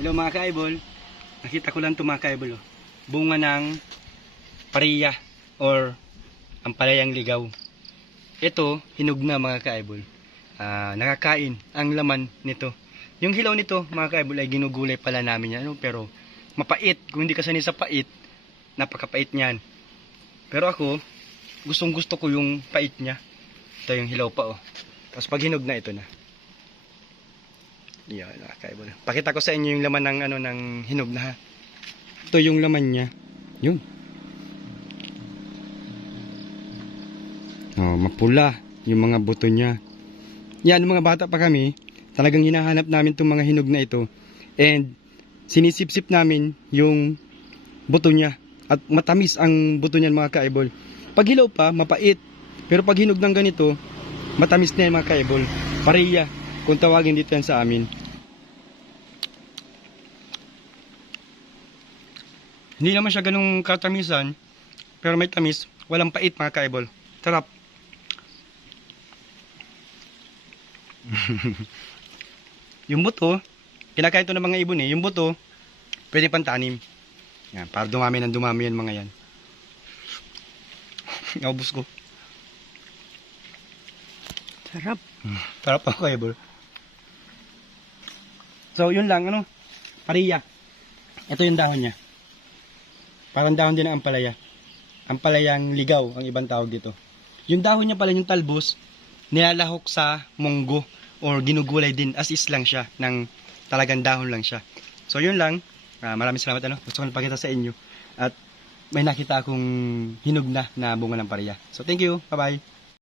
Hello mga kaibol. Nakita ko lang ito mga kaibol. Oh. Bunga ng pariya or ang palayang ligaw. Ito, hinog na mga kaibol. Ah, nakakain ang laman nito. Yung hilaw nito mga kaibol ay ginugulay pala namin yan. Ano? Pero mapait. Kung hindi ka sanay sa pait, napakapait niyan. Pero ako, gustong gusto ko yung pait niya. Ito yung hilaw pa oh. Tapos pag hinog na ito na. Yan, nakakaibol. Pakita ko sa inyo yung laman ng ano ng hinog na ha. Ito yung laman niya. Yun. Oh, mapula yung mga buto niya. Yan, mga bata pa kami, talagang hinahanap namin itong mga hinog na ito. And sinisip-sip namin yung buto niya. At matamis ang buto niyan mga kaibol. Pag hilaw pa, mapait. Pero pag hinog ng ganito, matamis na yan mga kaibol. Pareya, kung tawagin dito yan sa amin. Hindi naman siya ganung katamisan, pero may tamis, walang pait mga kaibol. Sarap. yung buto, kinakain to ng mga ibon eh. Yung buto, pwede pang tanim. Yan, para dumami ng dumami yan mga yan. Naubos ko. Sarap. Sarap ako kaibol. So, yun lang, ano? Pariya. Ito yung dahon niya. Parang dahon din ng ampalaya. Ampalayang ligaw, ang ibang tawag dito. Yung dahon niya pala, yung talbos, nilalahok sa munggo or ginugulay din as is lang siya ng talagang dahon lang siya. So, yun lang. Ah, maraming salamat, ano? Gusto ko lang pakita sa inyo. At may nakita akong hinog na na bunga ng pariya. So, thank you. Bye-bye.